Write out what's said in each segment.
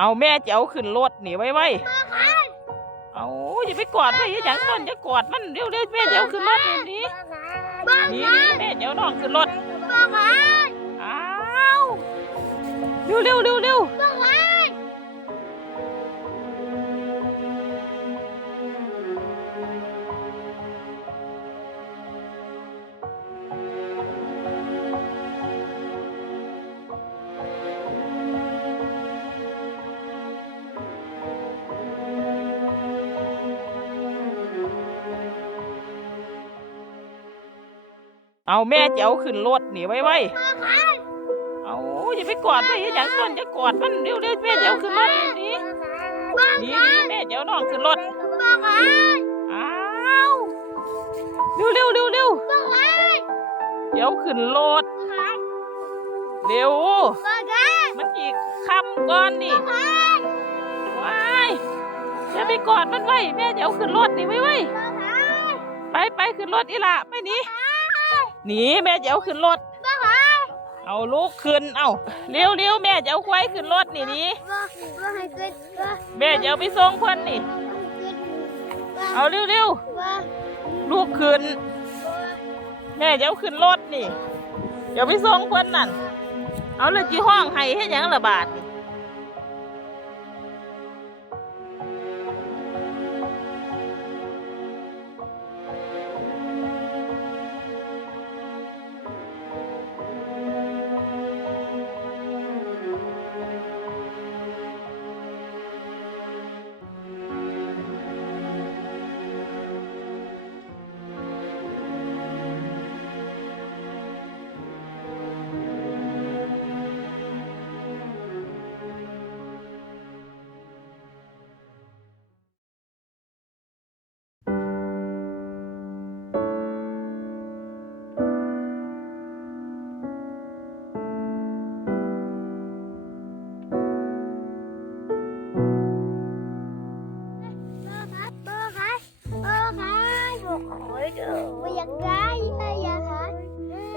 เอาแม่จะเอาขึ้นรถหนีไว้ไว้เอาอย่าไปกอดไว้อย่าอย่างต้นจะกอดมันเร็วเร็วๆแม่จะเอาขึ้นรถเดี๋ยวนี้หนี่นี่แม่จะเอาน้องขึ้นรถอ้าวเร็วเร็วเร็วเร็ว เอาแม่จะเอาขึ้นรถหนีไว้ไว้เอาอย่าไปกอดไว้อย่าอย่างต้นจะกอดมันเร็วเร็วๆแม่จะเอาขึ้นรถเดี๋ยวนี้หนี่นี่แม่จะเอาน้องขึ้นรถอ้าวเร็วเร็วเร็วเร็วเดี๋ยวขึ้นรถเร็วมันอีกคำก่อนนี่ว้ายอย่าไปกอดมันไว้แม่จะเอาขึ้นรถนี่ไว้ไว้ไปไปขึ้นรถอีหละไปหนี หนีแม่จะเอาขึ้นรถ เอาลูกขึ้น เอาเร็วเร็วแม่จะเอาควายขึ้นรถนี่นี่แม่จะเอาไปส่งเพิ่นนี่ เอาเร็วเร็วลูกขึ้น แม่จะเอาขึ้นรถนี่ เดี๋ยวไปส่งเพิ่นนั่น เอาเลยจีห้องให้ให้หยังละบาทนี่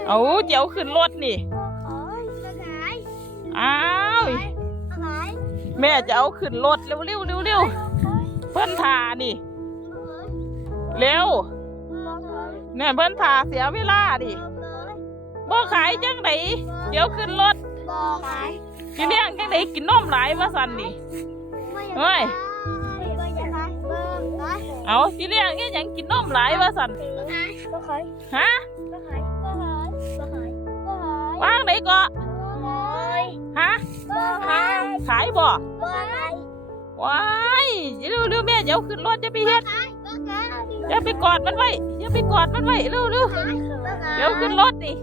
เอาจะเอาขึ้นรถนี่อ้าวแม่จะเอาขึ้นรถเร็วเร็วเร็วเร็วเพิ่นทานี่เร็วเนี่ยเพิ่นทาเสียเวลาดิบ่ขายจังไดเดี๋ยวขึ้นรถสิเลี้ยงจังไดกินนมหลายว่าซั่นนี่เฮ้ย เอาสิเลี้ยงอีหยังกินนมหลายว่าซั่นฮะวางไหนก็ฮะขายบ่ว้ายเร็วเร็วแม่จะเอาขึ้นรถจะไปเฮ็ดอย่าไปกอดมันไว้อย่าไปกอดมันไว้เร็วเร็วเดี๋ยวขึ้นรถนี่